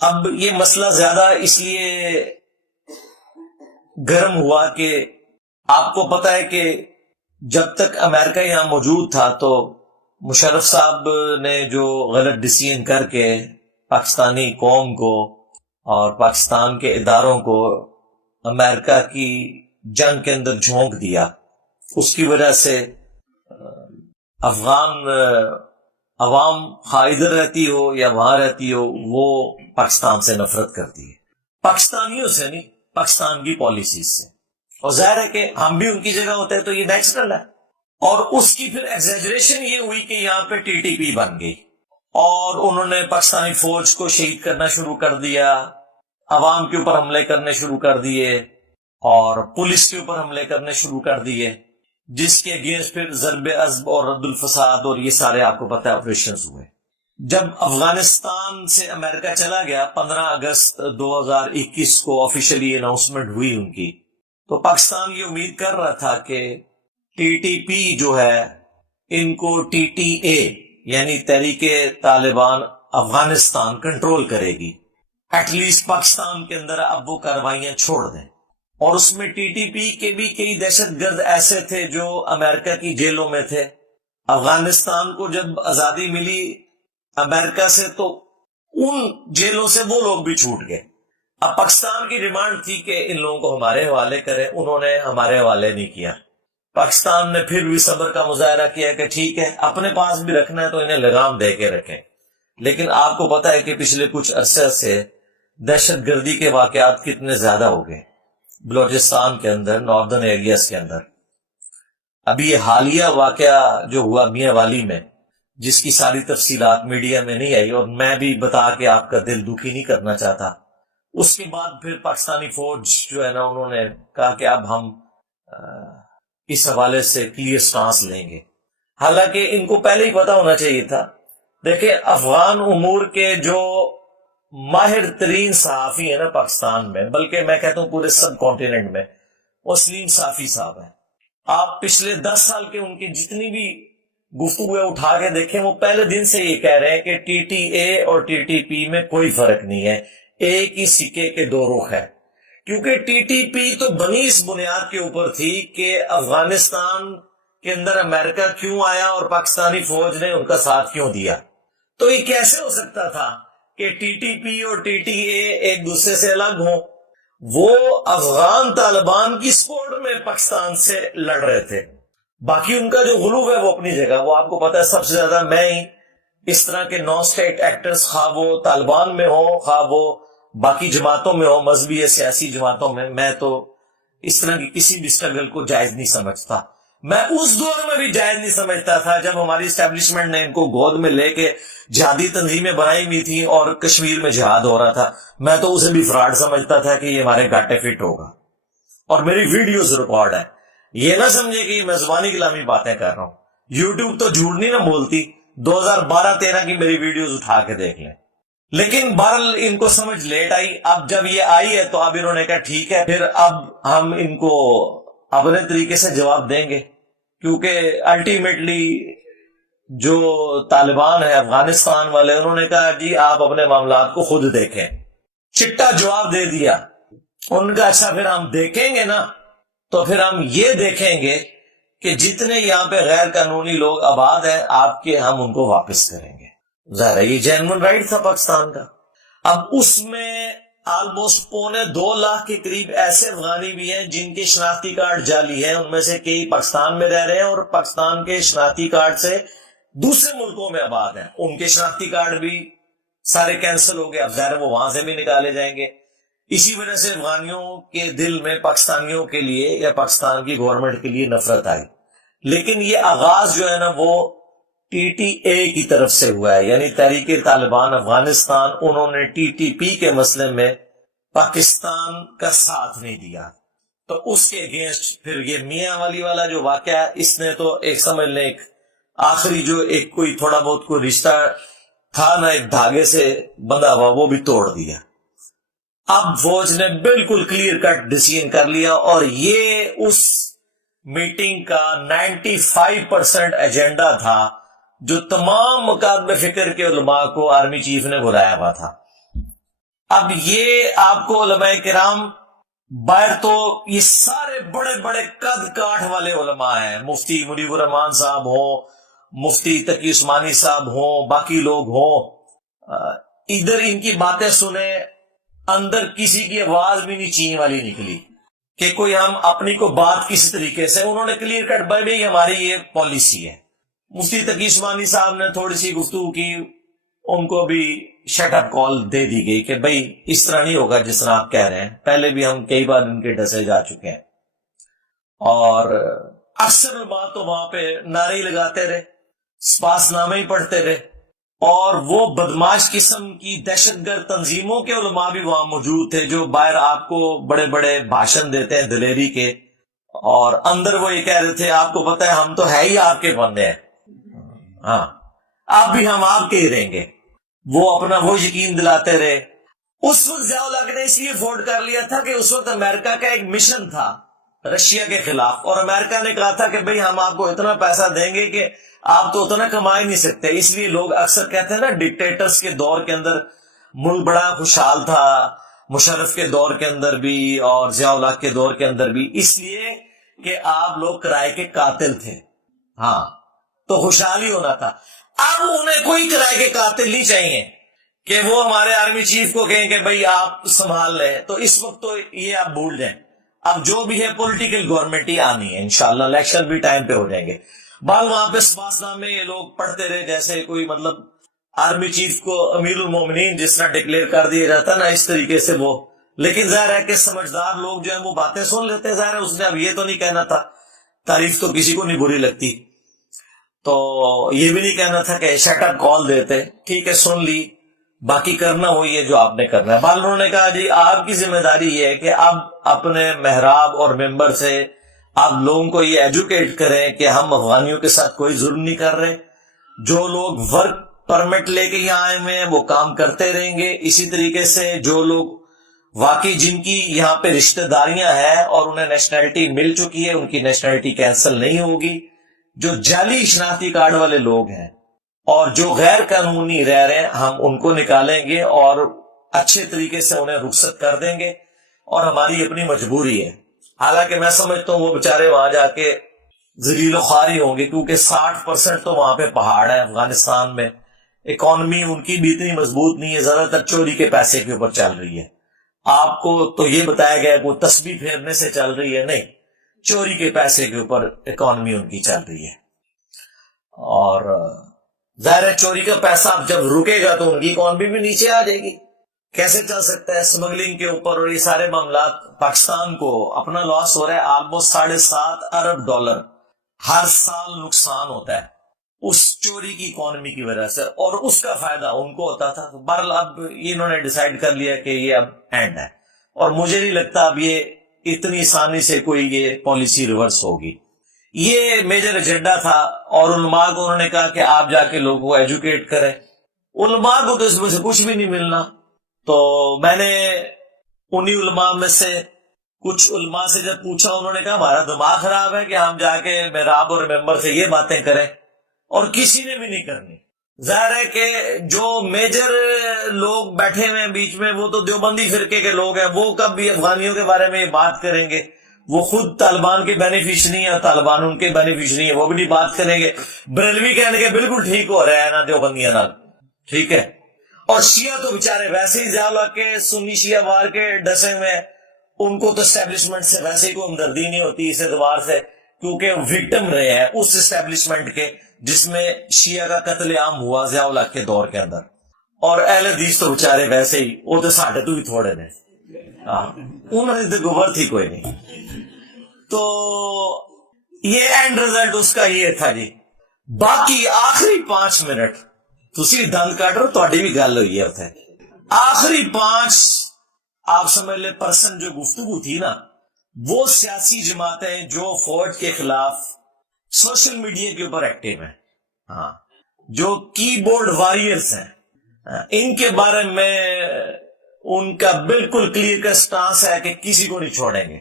اب یہ مسئلہ زیادہ اس لیے گرم ہوا کہ آپ کو پتا ہے کہ جب تک امریکہ یہاں موجود تھا تو مشرف صاحب نے جو غلط ڈیسیژن کر کے پاکستانی قوم کو اور پاکستان کے اداروں کو امریکہ کی جنگ کے اندر جھونک دیا، اس کی وجہ سے افغان عوام خواہ ادھر رہتی ہو یا وہاں رہتی ہو وہ پاکستان سے نفرت کرتی ہے، پاکستانیوں سے نہیں، پاکستان کی پالیسیز سے، اور ظاہر ہے کہ ہم بھی ان کی جگہ ہوتے ہیں تو یہ نیچرل ہے۔ اور اس کی پھر ایگزیجریشن یہ ہوئی کہ یہاں پہ ٹی ٹی پی بن گئی اور انہوں نے پاکستانی فوج کو شہید کرنا شروع کر دیا، عوام کے اوپر حملے کرنے شروع کر دیے اور پولیس کے اوپر حملے کرنے شروع کر دیے، جس کے اگینسٹ پھر ضرب عضب اور رد الفساد اور یہ سارے آپ کو پتہ ہے آپریشنز ہوئے۔ جب افغانستان سے امریکہ چلا گیا 15 اگست 2021 کو آفیشلی اناؤنسمنٹ ہوئی ان کی، تو پاکستان یہ امید کر رہا تھا کہ ٹی ٹی پی جو ہے ان کو ٹی ٹی اے یعنی تحریک طالبان افغانستان کنٹرول کرے گی، ایٹ لیسٹ پاکستان کے اندر اب وہ کارروائیاں چھوڑ دیں۔ اور اس میں ٹی ٹی پی کے بھی کئی دہشت گرد ایسے تھے جو امریکہ کی جیلوں میں تھے۔ افغانستان کو جب آزادی ملی امریکہ سے تو ان جیلوں سے وہ لوگ بھی چھوٹ گئے۔ اب پاکستان کی ڈیمانڈ تھی کہ ان لوگوں کو ہمارے حوالے کریں، انہوں نے ہمارے حوالے نہیں کیا۔ پاکستان نے پھر بھی صبر کا مظاہرہ کیا کہ ٹھیک ہے اپنے پاس بھی رکھنا ہے تو انہیں لگام دے کے رکھیں، لیکن آپ کو پتا ہے کہ پچھلے کچھ عرصے سے دہشت گردی کے واقعات کتنے زیادہ ہو گئے بلوچستان کے اندر، ناردرن ایریاز کے اندر۔ ابھی یہ حالیہ واقعہ جو ہوا میاں والی میں، جس کی ساری تفصیلات میڈیا میں نہیں آئی اور میں بھی بتا کے آپ کا دل دکھی نہیں کرنا چاہتا، اس کے بعد پھر پاکستانی فوج جو ہے نا انہوں نے کہا کہ اب ہم اس حوالے سے کلیئر سٹانس لیں گے، حالانکہ ان کو پہلے ہی پتا ہونا چاہیے تھا۔ دیکھیں افغان امور کے جو ماہر ترین صحافی ہیں نا پاکستان میں، بلکہ میں کہتا ہوں پورے سب کانٹیننٹ میں، وہ سلیم صافی صاحب ہیں۔ آپ پچھلے 10 سال کے ان کی جتنی بھی گفتگو اٹھا کے دیکھیں، وہ پہلے دن سے یہ کہہ رہے ہیں کہ ٹی ٹی اے اور ٹی ٹی پی میں کوئی فرق نہیں ہے، ایک ہی سکے کے دو رخ ہے۔ کیونکہ ٹی ٹی پی تو بنی اس بنیاد کے اوپر تھی کہ افغانستان کے اندر امریکہ کیوں آیا اور پاکستانی فوج نے ان کا ساتھ کیوں دیا۔ تو یہ کیسے ہو سکتا تھا کہ ٹی ٹی پی اور ٹی ٹی اے ایک دوسرے سے الگ ہوں؟ وہ افغان طالبان کی سپورٹ میں پاکستان سے لڑ رہے تھے، باقی ان کا جو غلو ہے وہ اپنی جگہ، وہ آپ کو پتا ہے سب سے زیادہ میں ہی اس طرح کے نان اسٹیٹ ایکٹرز، خواہ وہ طالبان میں ہوں خواہ وہ باقی جماعتوں میں ہو، مذہبی یا سیاسی جماعتوں میں تو اس طرح کی کسی بھی اسٹرگل کو جائز نہیں سمجھتا۔ میں اس دور میں بھی جائز نہیں سمجھتا تھا جب ہماری اسٹیبلشمنٹ نے ان کو گود میں لے کے جہادی تنظیمیں بنائی ہوئی تھی اور کشمیر میں جہاد ہو رہا تھا، میں تو اسے بھی فراڈ سمجھتا تھا کہ یہ ہمارے گاٹے فٹ ہوگا، اور میری ویڈیوز ریکارڈ ہے۔ یہ نہ سمجھے کہ میں زبانی کلامی باتیں کر رہا ہوں، یوٹیوب تو جھوٹ نہیں نہ بولتی، 2012-13 کی میری ویڈیوز اٹھا کے دیکھ لیں۔ لیکن بہرحال ان کو سمجھ لیٹ آئی، اب جب یہ آئی ہے تو اب انہوں نے کہا ٹھیک ہے پھر اب ہم ان کو اپنے طریقے سے جواب دیں گے، کیونکہ الٹیمیٹلی جو طالبان ہے افغانستان والے انہوں نے کہا جی آپ اپنے معاملات کو خود دیکھیں، چٹا جواب دے دیا۔ ان کا اچھا پھر ہم دیکھیں گے نا تو پھر ہم یہ دیکھیں گے کہ جتنے یہاں پہ غیر قانونی لوگ آباد ہیں آپ کے، ہم ان کو واپس کریں گے۔ ظاہر ہے یہ جینوئن رائٹ تھا پاکستان کا۔ اب اس میں آلموسٹ 2.25 لاکھ کے قریب ایسے افغانی بھی ہیں جن کے شناختی کارڈ جعلی ہیں، ان میں سے کئی پاکستان میں رہ رہے ہیں اور پاکستان کے شناختی کارڈ سے دوسرے ملکوں میں آباد ہیں، ان کے شناختی کارڈ بھی سارے کینسل ہو گئے، اب ظاہر وہ وہاں سے بھی نکالے جائیں گے۔ اسی وجہ سے افغانیوں کے دل میں پاکستانیوں کے لیے یا پاکستان کی گورنمنٹ کے لیے نفرت آئی، لیکن یہ آغاز جو ہے نا وہ ٹی ٹی اے کی طرف سے ہوا ہے، یعنی تحریک طالبان افغانستان، انہوں نے ٹی ٹی پی کے مسئلے میں پاکستان کا ساتھ نہیں دیا، تو اس کے اگینسٹ پھر یہ میاں والی والا جو واقعہ ہے، اس نے تو ایک سمجھ لیں ایک آخری جو ایک کوئی تھوڑا بہت کوئی رشتہ تھا نا ایک دھاگے سے بندھا ہوا، وہ بھی توڑ دیا۔ اب فوج نے بالکل کلیئر کٹ ڈیسیژن کر لیا، اور یہ اس میٹنگ کا 95% ایجنڈا تھا جو تمام مکاتب فکر کے علماء کو آرمی چیف نے بلایا ہوا تھا۔ اب یہ آپ کو علماء کرام باہر تو یہ سارے بڑے بڑے قد کاٹھ والے علماء ہیں، مفتی منیب الرحمان صاحب ہوں، مفتی تقی عثمانی صاحب ہوں، باقی لوگ ہوں، ادھر ان کی باتیں سنیں، اندر کسی کی آواز بھی نہیں چین والی نکلی کہ کوئی ہم اپنی کو بات کسی طریقے سے، انہوں نے کلیئر کٹ بھائی ہماری یہ پالیسی ہے۔ مفتی تقی عثمانی صاحب نے تھوڑی سی گفتگو کی، ان کو بھی شٹ اپ کال دے دی گئی کہ بھائی اس طرح نہیں ہوگا جس طرح آپ کہہ رہے ہیں، پہلے بھی ہم کئی بار ان کے ڈسے جا چکے ہیں، اور اکثر بات تو وہاں پہ نعرے ہی لگاتے رہے، سپاس نامے ہی پڑھتے رہے، اور وہ بدماش قسم کی دہشت گرد تنظیموں کے علماء بھی وہاں موجود تھے جو باہر آپ کو بڑے بڑے بھاشن دیتے ہیں دلیری کے، اور اندر وہ یہ کہہ رہے تھے آپ کو پتہ ہے ہم تو ہے ہی آپ کے بندے ہیں، ہاں آپ بھی ہم آپ کے ہی رہیں گے، وہ اپنا وہ یقین دلاتے رہے۔ اس وقت ضیاء الحق نے اس لیے ووٹ کر لیا تھا کہ اس وقت امریکہ کا ایک مشن تھا رشیا کے خلاف، اور امریکہ نے کہا تھا کہ بھئی ہم آپ کو اتنا پیسہ دیں گے کہ آپ تو اتنا کما ہی نہیں سکتے۔ اس لیے لوگ اکثر کہتے ہیں نا ڈکٹیٹرز کے دور کے اندر ملک بڑا خوشحال تھا، مشرف کے دور کے اندر بھی اور ضیاء الحق کے دور کے اندر بھی، اس لیے کہ آپ لوگ کرائے کے قاتل تھے، ہاں تو خوشحال ہی ہونا تھا۔ اب انہیں کوئی کرائے کے قاتل نہیں چاہیے کہ وہ ہمارے آرمی چیف کو کہیں کہ بھئی آپ سنبھال لیں، تو اس وقت تو یہ آپ بھول جائیں، اب جو بھی ہے پولیٹیکل گورنمنٹ ہی آنی ہے، انشاءاللہ الیکشن بھی ٹائم پہ ہو جائیں گے۔ بال وہاں پہ سپاس نامے یہ لوگ پڑھتے رہے جیسے کوئی مطلب آرمی چیف کو امیر المومنین جس طرح ڈکلیئر کر دیا جاتا نا، اس طریقے سے وہ، لیکن ظاہر ہے کہ سمجھدار لوگ جو ہیں وہ باتیں سن لیتے ہیں، ظاہر ہے اس نے اب یہ تو نہیں کہنا تھا، تعریف تو کسی کو نہیں بری لگتی، تو یہ بھی نہیں کہنا تھا کہ شٹ اپ کال دیتے، ٹھیک ہے سن لی، باقی کرنا وہی ہے جو آپ نے کرنا ہے۔ بال انہوں نے کہا جی آپ کی ذمہ داری یہ ہے کہ اب اپنے محراب اور ممبر سے آپ لوگوں کو یہ ایجوکیٹ کریں کہ ہم افغانیوں کے ساتھ کوئی ظلم نہیں کر رہے، جو لوگ ورک پرمٹ لے کے یہاں آئے ہوئے ہیں وہ کام کرتے رہیں گے، اسی طریقے سے جو لوگ واقعی جن کی یہاں پہ رشتہ داریاں ہیں اور انہیں نیشنلٹی مل چکی ہے ان کی نیشنلٹی کینسل نہیں ہوگی، جو جعلی شناختی کارڈ والے لوگ ہیں اور جو غیر قانونی رہ رہے ہیں ہم ان کو نکالیں گے اور اچھے طریقے سے انہیں رخصت کر دیں گے، اور ہماری اپنی مجبوری ہے۔ حالانکہ میں سمجھتا ہوں وہ بےچارے وہاں جا کے ذلیل و خواری ہوں گے، کیونکہ 60% تو وہاں پہ پہاڑ ہے افغانستان میں، اکانومی ان کی بھی اتنی مضبوط نہیں ہے، زیادہ تر چوری کے پیسے کے اوپر چل رہی ہے۔ آپ کو تو یہ بتایا گیا کہ وہ تسبیح پھیرنے سے چل رہی ہے، نہیں، چوری کے پیسے کے اوپر اکانومی ان کی چل رہی ہے، اور ظاہر ہے چوری کا پیسہ اب جب رکے گا تو ان کی اکانومی بھی نیچے آ جائے گی، کیسے چل سکتا ہے اسمگلنگ کے اوپر اور یہ سارے معاملات۔ پاکستان کو اپنا لاس ہو رہا ہے آلموسٹ $7.5 ارب ہر سال نقصان ہوتا ہے اس چوری کی اکانومی کی وجہ سے، اور اس کا فائدہ ان کو ہوتا تھا۔ بہرحال اب انہوں نے ڈیسائیڈ کر لیا کہ یہ اب اینڈ ہے، اور مجھے نہیں لگتا اب یہ اتنی آسانی سے کوئی یہ پالیسی ریورس ہوگی۔ یہ میجر ایجنڈا تھا، اور علماء کو انہوں نے کہا کہ آپ جا کے لوگوں کو ایجوکیٹ کریں۔ علماء کو تو اس میں سے کچھ بھی نہیں ملنا، تو میں نے انہی علماء میں سے کچھ علماء سے جب پوچھا، انہوں نے کہا ہمارا دماغ خراب ہے کہ ہم جا کے محراب اور ممبر سے یہ باتیں کریں، اور کسی نے بھی نہیں کرنی۔ ظاہر ہے کہ جو میجر لوگ بیٹھے ہوئے ہیں بیچ میں وہ تو دیوبندی فرقے کے لوگ ہیں، وہ کب بھی افغانیوں کے بارے میں یہ بات کریں گے؟ وہ خود طالبان کے بینیفیشری ہیں، طالبان ان کے بینیفیشری ہیں، وہ بھی نہیں بات کریں گے۔ بریلوی کہنے کے بالکل ٹھیک ہو رہا ہے نا دیوبندیاں نال، ٹھیک ہے، اور شیعہ تو بےچارے ویسے ہی ضیاء الحق کے سنی شیعہ وار کے ڈسے ہوئے ہیں، ان کو تو اسٹیبلشمنٹ سے ویسے ہی کوئی ہمدردی نہیں ہوتی اس اعتبار سے، کیونکہ وکٹم رہے ہیں اس اسٹیبلشمنٹ کے جس میں شیعہ کا قتل عام ہوا ضیاء الحق کے دور کے اندر، اور اہل حدیث تو بےچارے ویسے ہی وہ تو ساڈے تو بھی تھوڑے نے، انہوں نے تو گوبر تھی کوئی نہیں۔ تو یہ اینڈ رزلٹ اس کا یہ تھا جی۔ باقی آخری 5 منٹ تسی دند کٹ رہو، تہاڈی بھی گل ہوئی ہے اتنے آخری 5 آپ سمجھ لے پرسن جو گفتگو تھی نا، وہ سیاسی جماعتیں جو فوج کے خلاف سوشل میڈیا کے اوپر ایکٹیو ہیں، ہاں، جو کی بورڈ واریئرز ہیں، ان کے بارے میں ان کا بالکل کلیئر کا سٹانس ہے کہ کسی کو نہیں چھوڑیں گے،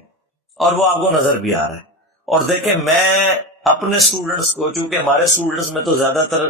اور وہ آپ کو نظر بھی آ رہا ہے۔ اور دیکھیں میں اپنے سٹوڈنٹس کو، چونکہ ہمارے سٹوڈنٹس میں تو زیادہ تر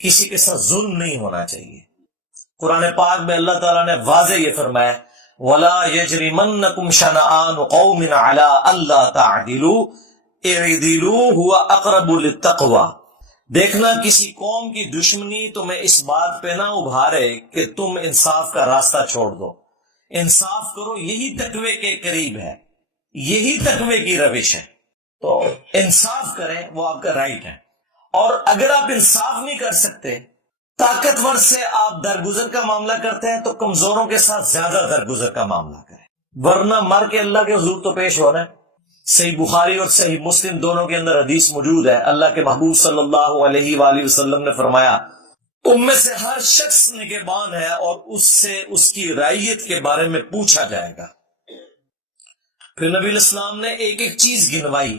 کسی کے ساتھ ظلم نہیں ہونا چاہیے. قرآن پاک میں اللہ تعالیٰ نے واضح یہ فرمایا وَلَا يَجْرِمَنَّكُمْ شَنَآنُ قَوْمٍ عَلَىٰ أَلَّا تَعْدِلُوا اعْدِلُوا هُوَ أَقْرَبُ لِلتَّقْوَىٰ. دیکھنا کسی قوم کی دشمنی تمہیں اس بات پہ نہ ابھارے کہ تم انصاف کا راستہ چھوڑ دو. انصاف کرو، یہی تقوی کے قریب ہے، یہی تقوی کی روش ہے. تو انصاف کریں، وہ آپ کا رائٹ ہے. اور اگر آپ انصاف نہیں کر سکتے، طاقتور سے آپ درگزر کا معاملہ کرتے ہیں، تو کمزوروں کے ساتھ زیادہ درگزر کا معاملہ کریں، ورنہ مر کے اللہ کے حضور تو پیش ہونا ہے. صحیح بخاری اور صحیح مسلم دونوں کے اندر حدیث موجود ہے. اللہ کے محبوب صلی اللہ علیہ وآلہ وسلم نے فرمایا تم میں سے ہر شخص نگہبان ہے اور اس سے اس کی رعیت کے بارے میں پوچھا جائے گا. پھر نبی الاسلام نے ایک ایک چیز گنوائی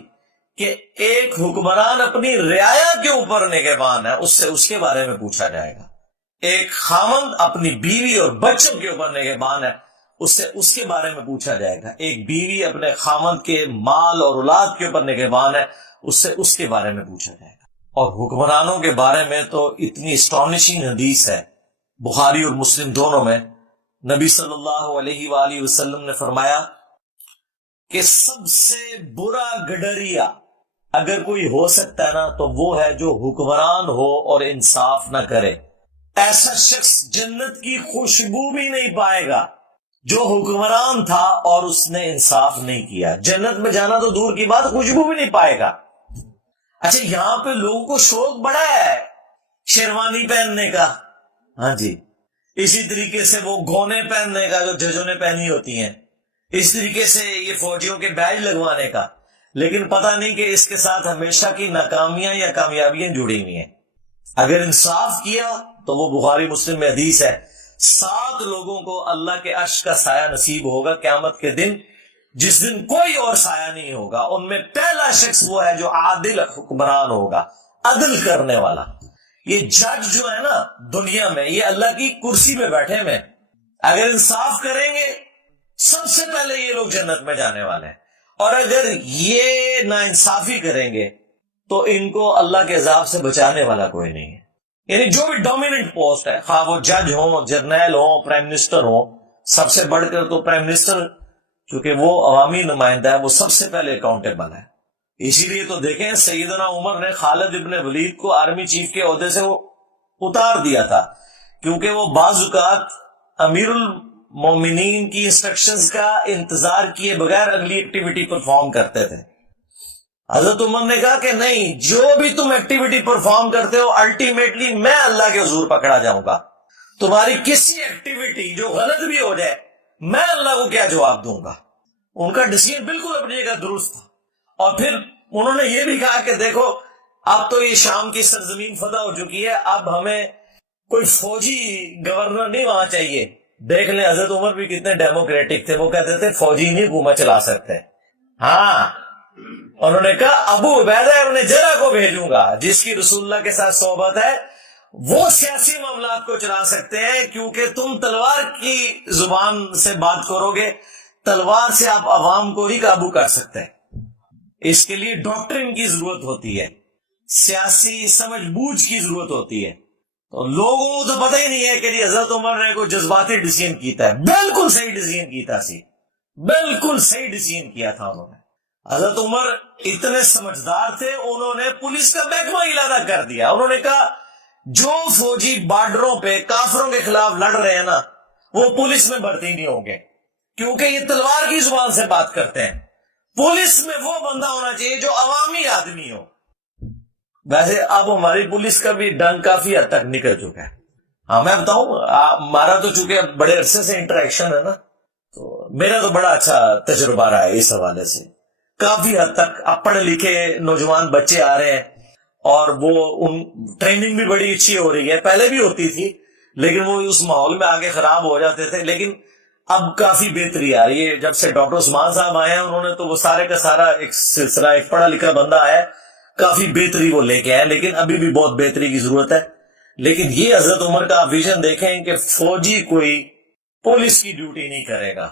کہ ایک حکمران اپنی رعایا کے اوپر نگہبان ہے، اس سے اس کے بارے میں پوچھا جائے گا. ایک خاوند اپنی بیوی اور بچوں کے اوپر نگہبان ہے، اس سے اس کے بارے میں پوچھا جائے گا. ایک بیوی اپنے خاوند کے مال اور اولاد کے اوپر نگہبان ہے، اس سے اس کے بارے میں پوچھا جائے گا. اور حکمرانوں کے بارے میں تو اتنی اسٹانشنگ حدیث ہے بخاری اور مسلم دونوں میں. نبی صلی اللہ علیہ وآلہ وسلم نے فرمایا کہ سب سے برا گڈریا اگر کوئی ہو سکتا ہے نا تو وہ ہے جو حکمران ہو اور انصاف نہ کرے. ایسا شخص جنت کی خوشبو بھی نہیں پائے گا جو حکمران تھا اور اس نے انصاف نہیں کیا. جنت میں جانا تو دور کی بات، خوشبو بھی نہیں پائے گا. اچھا، یہاں پہ لوگوں کو شوق بڑا ہے شیروانی پہننے کا، ہاں جی، اسی طریقے سے وہ گونے پہننے کا جو ججوں نے پہنی ہوتی ہیں، اس طریقے سے یہ فوجیوں کے بیج لگوانے کا. لیکن پتہ نہیں کہ اس کے ساتھ ہمیشہ کی ناکامیاں یا کامیابیاں جڑی ہوئی ہیں. اگر انصاف کیا تو وہ بخاری مسلم میں حدیث ہے 7 لوگوں کو اللہ کے عرش کا سایہ نصیب ہوگا قیامت کے دن، جس دن کوئی اور سایہ نہیں ہوگا. ان میں پہلا شخص وہ ہے جو عادل حکمران ہوگا، عدل کرنے والا. یہ جج جو ہے نا دنیا میں، یہ اللہ کی کرسی میں بیٹھے میں، اگر انصاف کریں گے سب سے پہلے یہ لوگ جنت میں جانے والے ہیں. اور اگر یہ ناانصافی کریں گے تو ان کو اللہ کے عذاب سے بچانے والا کوئی نہیں ہے. یعنی جو بھی ڈومیننٹ پوسٹ ہے، خواہ وہ جج ہوں، جرنیل ہوں، پرائم منسٹر ہوں، سب سے بڑھ کر تو پرائم منسٹر چونکہ وہ عوامی نمائندہ ہے، وہ سب سے پہلے اکاؤنٹیبل ہے. اسی لیے تو دیکھیں سیدنا عمر نے خالد ابن ولید کو آرمی چیف کے عہدے سے وہ اتار دیا تھا، کیونکہ وہ بعض اوقات امیر المومنین کی انسٹرکشنز کا انتظار کیے بغیر اگلی ایکٹیویٹی پرفارم کرتے تھے. حضرت عمر نے کہا کہ نہیں، جو بھی تم ایکٹیویٹی پرفارم کرتے ہو الٹیمیٹلی میں اللہ کے حضور پکڑا جاؤں گا. تمہاری کسی ایکٹیویٹی جو غلط بھی ہو جائے میں اللہ کو کیا جواب دوں گا. ان کا ڈیسیژن بالکل اپنی جگہ درست تھا. اور پھر انہوں نے یہ بھی کہا کہ دیکھو اب تو یہ شام کی سرزمین فتح ہو چکی ہے، اب ہمیں کوئی فوجی گورنر نہیں وہاں چاہیے. دیکھ لیں حضرت عمر بھی کتنے ڈیموکریٹک تھے، وہ کہتے تھے فوجی نہیں حکومت چلا سکتے. ہاں، انہوں نے کہا ابو عبیدہ ابن جرح کو بھیجوں گا جس کی رسول اللہ کے ساتھ صحبت ہے، وہ سیاسی معاملات کو چلا سکتے ہیں، کیونکہ تم تلوار کی زبان سے بات کرو گے، تلوار سے آپ عوام کو ہی قابو کر سکتے ہیں. اس کے لیے ڈاکٹرن کی ضرورت ہوتی ہے، سیاسی سمجھ بوجھ کی ضرورت ہوتی ہے. تو لوگوں کو تو پتہ ہی نہیں ہے کہ حضرت عمر نے کوئی جذباتی ڈیسیژن کیتا ہے. بالکل صحیح ڈیسیژن کیتا سی، بالکل صحیح ڈیسیژن کیا تھا انہوں نے. حضرت عمر اتنے سمجھدار تھے، انہوں نے پولیس کا محکمہ علادہ کر دیا. انہوں نے کہا جو فوجی بارڈروں پہ کافروں کے خلاف لڑ رہے ہیں نا وہ پولیس میں بھرتی نہیں ہوں گے، کیونکہ یہ تلوار کی زبان سے بات کرتے ہیں. پولیس میں وہ بندہ ہونا چاہیے جو عوامی آدمی ہو. ویسے اب ہماری پولیس کا بھی ڈنگ کافی حد تک نکل چکا ہے. ہاں میں بتاؤں، ہمارا تو چونکہ بڑے عرصے سے انٹریکشن ہے نا، تو میرا تو بڑا اچھا تجربہ رہا ہے اس حوالے سے. کافی حد تک اب پڑھے لکھے نوجوان بچے آ رہے ہیں اور وہ ان ٹریننگ بھی بڑی اچھی ہو رہی ہے. پہلے بھی ہوتی تھی لیکن وہ اس ماحول میں آگے خراب ہو جاتے تھے، لیکن اب کافی بہتری آ رہی ہے. جب سے ڈاکٹر عثمان صاحب آئے ہیں انہوں نے تو وہ سارے کا سارا ایک سلسلہ، ایک پڑھا لکھا بندہ آیا، کافی بہتری وہ لے کے آئے، لیکن ابھی بھی بہت بہتری کی ضرورت ہے. لیکن یہ حضرت عمر کا ویژن دیکھیں کہ فوجی کوئی پولیس کی ڈیوٹی نہیں کرے گا،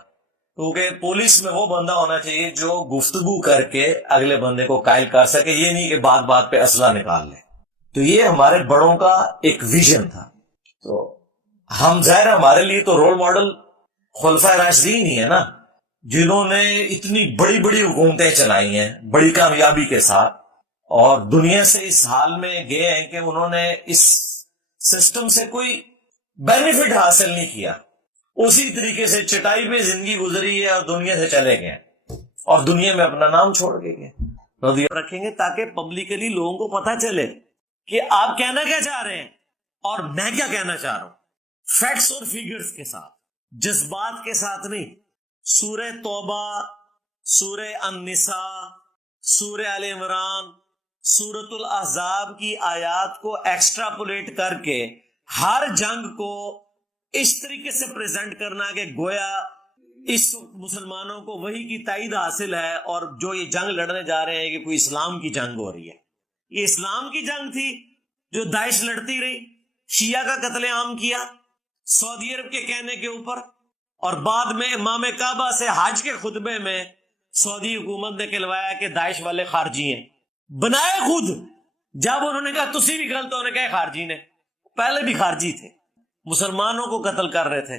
کیونکہ پولیس میں وہ بندہ ہونا چاہیے جو گفتگو کر کے اگلے بندے کو قائل کر سکے، یہ نہیں کہ بات بات پہ اسلحہ نکال لے. تو یہ ہمارے بڑوں کا ایک ویژن تھا. تو ہم ظاہر ہمارے لیے تو رول ماڈل خلفائے راشدین ہی ہے نا، جنہوں نے اتنی بڑی بڑی حکومتیں چلائی ہیں بڑی کامیابی کے ساتھ، اور دنیا سے اس حال میں گئے ہیں کہ انہوں نے اس سسٹم سے کوئی بینیفٹ حاصل نہیں کیا، اسی طریقے سے چٹائی پہ زندگی گزری ہے اور دنیا سے چلے گئے اور دنیا میں اپنا نام چھوڑ کے گئے. رکھیں گے تاکہ پبلکلی لوگوں کو پتا چلے کہ آپ کہنا کیا چاہ رہے ہیں اور میں کیا کہنا چاہ رہا ہوں، فیکٹس اور فیگرز کے ساتھ، جذبات کے ساتھ نہیں. سورہ توبہ، سورہ النساء، سورہ آل عمران، سورۃ الاحزاب کی آیات کو ایکسٹراپولیٹ کر کے ہر جنگ کو اس طریقے سے پریزنٹ کرنا کہ گویا اس مسلمانوں کو وہی کی تائید حاصل ہے، اور جو یہ جنگ لڑنے جا رہے ہیں کہ کوئی اسلام کی جنگ ہو رہی ہے. یہ اسلام کی جنگ تھی جو داعش لڑتی رہی، شیعہ کا قتل عام کیا سعودی عرب کے کہنے کے اوپر، اور بعد میں امام کعبہ سے حج کے خطبے میں سعودی حکومت نے کہلوایا کہ داعش والے خارجی ہیں، بنائے خود. جب انہوں نے کہا تسی بھی غلط، انہوں نے کہا خارجی نے، پہلے بھی خارجی تھے، مسلمانوں کو قتل کر رہے تھے.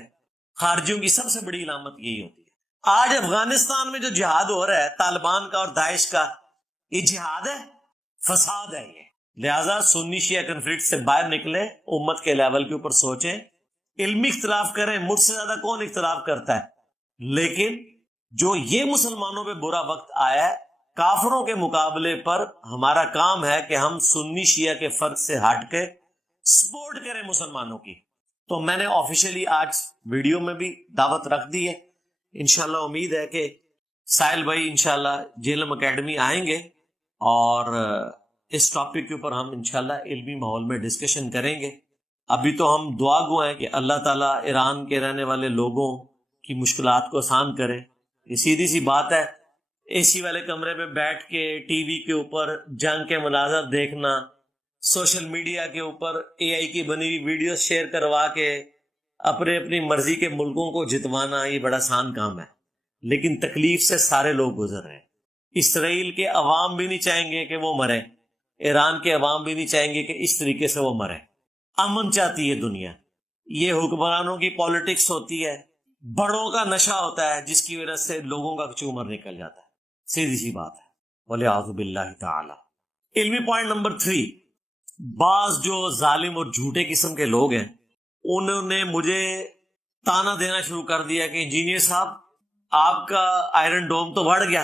خارجیوں کی سب سے بڑی علامت یہی ہوتی ہے. آج افغانستان میں جو جہاد ہو رہا ہے طالبان کا اور داعش کا، یہ جہاد ہے، فساد ہے یہ. لہذا سنی شیعہ کنفلکٹ سے باہر نکلے، امت کے لیول کے اوپر سوچیں، علمی اختلاف کریں. مجھ سے زیادہ کون اختلاف کرتا ہے، لیکن جو یہ مسلمانوں پہ برا وقت آیا ہے، کافروں کے مقابلے پر ہمارا کام ہے کہ ہم سنی شیعہ کے فرق سے ہٹ کے سپورٹ کریں مسلمانوں کی. تو میں نے آفیشیلی آج ویڈیو میں بھی دعوت رکھ دی ہے. انشاءاللہ امید ہے کہ ساحل بھائی انشاءاللہ جیلم اکیڈمی آئیں گے اور اس ٹاپک کے اوپر ہم انشاءاللہ علمی ماحول میں ڈسکشن کریں گے. ابھی تو ہم دعا گو ہیں کہ اللہ تعالیٰ ایران کے رہنے والے لوگوں کی مشکلات کو آسان کرے. یہ سیدھی سی بات ہے، اے سی والے کمرے میں بیٹھ کے ٹی وی کے اوپر جنگ کے مناظر دیکھنا، سوشل میڈیا کے اوپر اے آئی کی بنی ہوئی ویڈیوز شیئر کروا کے اپنی مرضی کے ملکوں کو جتوانا، یہ بڑا آسان کام ہے. لیکن تکلیف سے سارے لوگ گزر رہے ہیں. اسرائیل کے عوام بھی نہیں چاہیں گے کہ وہ مرے، ایران کے عوام بھی نہیں چاہیں گے کہ اس طریقے سے وہ مرے. امن چاہتی ہے دنیا. یہ حکمرانوں کی پالیٹکس ہوتی ہے، بڑوں کا نشہ ہوتا ہے جس کی وجہ سے لوگوں کا چومر نکل جاتا ہے. سیدھی سی بات ہے. وَلِعَوْذُ بِاللَّهِ تَعَالَى. علمی پوائنٹ نمبر 3، بعض جو ظالم اور جھوٹے قسم کے لوگ ہیں انہوں نے مجھے تانا دینا شروع کر دیا کہ انجینئر صاحب آپ کا آئرن ڈوم تو بڑھ گیا،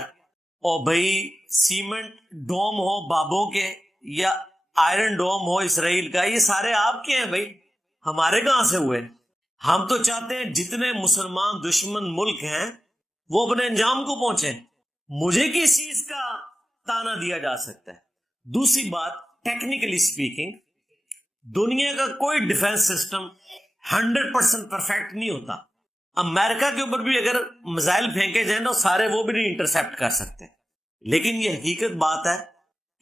اور بھائی سیمنٹ ڈوم ہو بابوں کے یا آئرن ڈوم ہو اسرائیل کا، یہ سارے آپ کے ہیں بھائی، ہمارے کہاں سے ہوئے؟ ہم تو چاہتے ہیں جتنے مسلمان دشمن ملک ہیں وہ اپنے انجام کو پہنچیں. مجھے کس چیز کا تانا دیا جا سکتا ہے؟ دوسری بات، ٹیکنیکلی سپیکنگ دنیا کا کوئی ڈیفنس سسٹم 100% پرفیکٹ نہیں ہوتا. امریکہ کے اوپر بھی اگر میزائل پھینکے جائیں تو سارے وہ بھی نہیں انٹرسیپٹ کر سکتے. لیکن یہ حقیقت بات ہے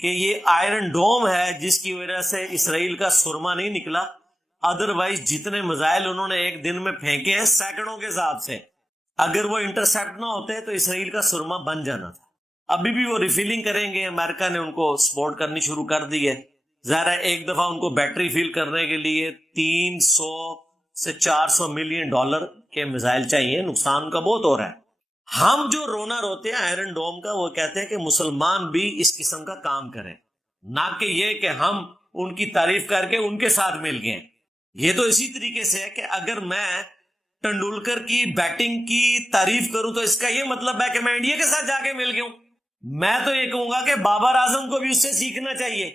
کہ یہ آئرن ڈوم ہے جس کی وجہ سے اسرائیل کا سرما نہیں نکلا. ادروائز جتنے میزائل انہوں نے ایک دن میں پھینکے ہیں سینکڑوں کے حساب سے، اگر وہ انٹرسیپٹ نہ ہوتے تو اسرائیل کا سرما بن جانا تھا. ابھی بھی وہ ریفیلنگ کریں گے، امریکہ نے ان کو سپورٹ کرنی شروع کر دی ہے. ظاہر ہے ایک دفعہ ان کو بیٹری فیل کرنے کے لیے 300 سے 400 ملین ڈالر کے میزائل چاہیے. نقصان کا بہت ہو رہا ہے. ہم جو رونا روتے ہیں آئرن ڈوم کا، وہ کہتے ہیں کہ مسلمان بھی اس قسم کا کام کریں، نہ کہ یہ کہ ہم ان کی تعریف کر کے ان کے ساتھ مل گئے. یہ تو اسی طریقے سے ہے کہ اگر میں ٹنڈولکر کی بیٹنگ کی تعریف کروں تو اس کا یہ مطلب ہے کہ میں انڈیا کے ساتھ جا کے مل گیا ہوں. میں تو یہ کہوں گا کہ بابر اعظم کو بھی اس سے سیکھنا چاہیے،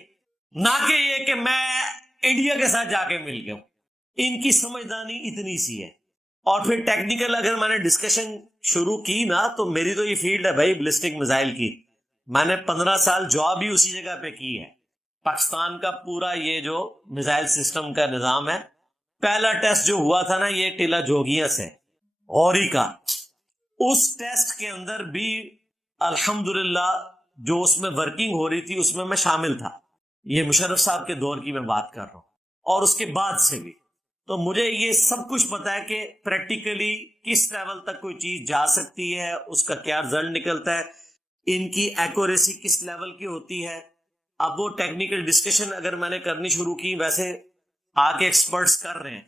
نہ کہ یہ کہ میں انڈیا کے ساتھ جا کے مل گیا ہوں. ان کی سمجھدانی اتنی سی ہے. اور پھر ٹیکنیکل اگر میں نے ڈسکشن شروع کی نا، تو میری تو یہ فیلڈ ہے بھائی بلسٹک میزائل کی. میں نے 15 سال جاب بھی اسی جگہ پہ کی ہے. پاکستان کا پورا یہ جو میزائل سسٹم کا نظام ہے، پہلا ٹیسٹ جو ہوا تھا نا یہ ٹیلا جوگیاں سے غوری کا، اس ٹیسٹ کے اندر بھی الحمدللہ جو اس میں ورکنگ ہو رہی تھی اس میں میں شامل تھا. یہ مشرف صاحب کے دور کی میں بات کر رہا ہوں، اور اس کے بعد سے بھی. تو مجھے یہ سب کچھ پتا ہے کہ پریکٹیکلی کس لیول تک کوئی چیز جا سکتی ہے، اس کا کیا رزلٹ نکلتا ہے، ان کی ایکوریسی کس لیول کی ہوتی ہے. اب وہ ٹیکنیکل ڈسکشن اگر میں نے کرنی شروع کی، ویسے آ کے ایکسپرٹس کر رہے ہیں،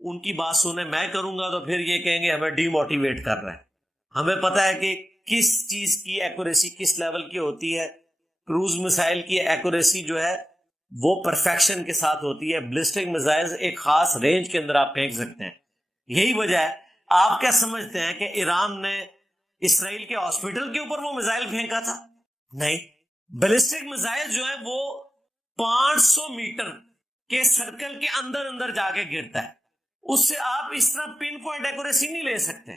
ان کی بات سنیں میں کروں گا تو پھر یہ کہیں گے ہمیں ڈی موٹیویٹ کر رہا ہے. ہمیں پتا ہے کہ کس چیز کی ایکوریسی کس لیول کی ہوتی ہے. کروز میسائل کی ایکوریسی جو ہے وہ پرفیکشن کے ساتھ ہوتی ہے. بلسٹک میزائل ایک خاص رینج کے اندر آپ پھینک سکتے ہیں. یہی وجہ ہے. آپ کیا سمجھتے ہیں کہ ایران نے اسرائیل کے ہاسپٹل کے اوپر وہ میزائل پھینکا تھا؟ نہیں. بیلسٹک میزائل جو ہے وہ 500 میٹر کے سرکل کے اندر جا کے گرتا ہے. اس سے آپ اس طرح پن پوائنٹ ایکوریسی نہیں لے سکتے.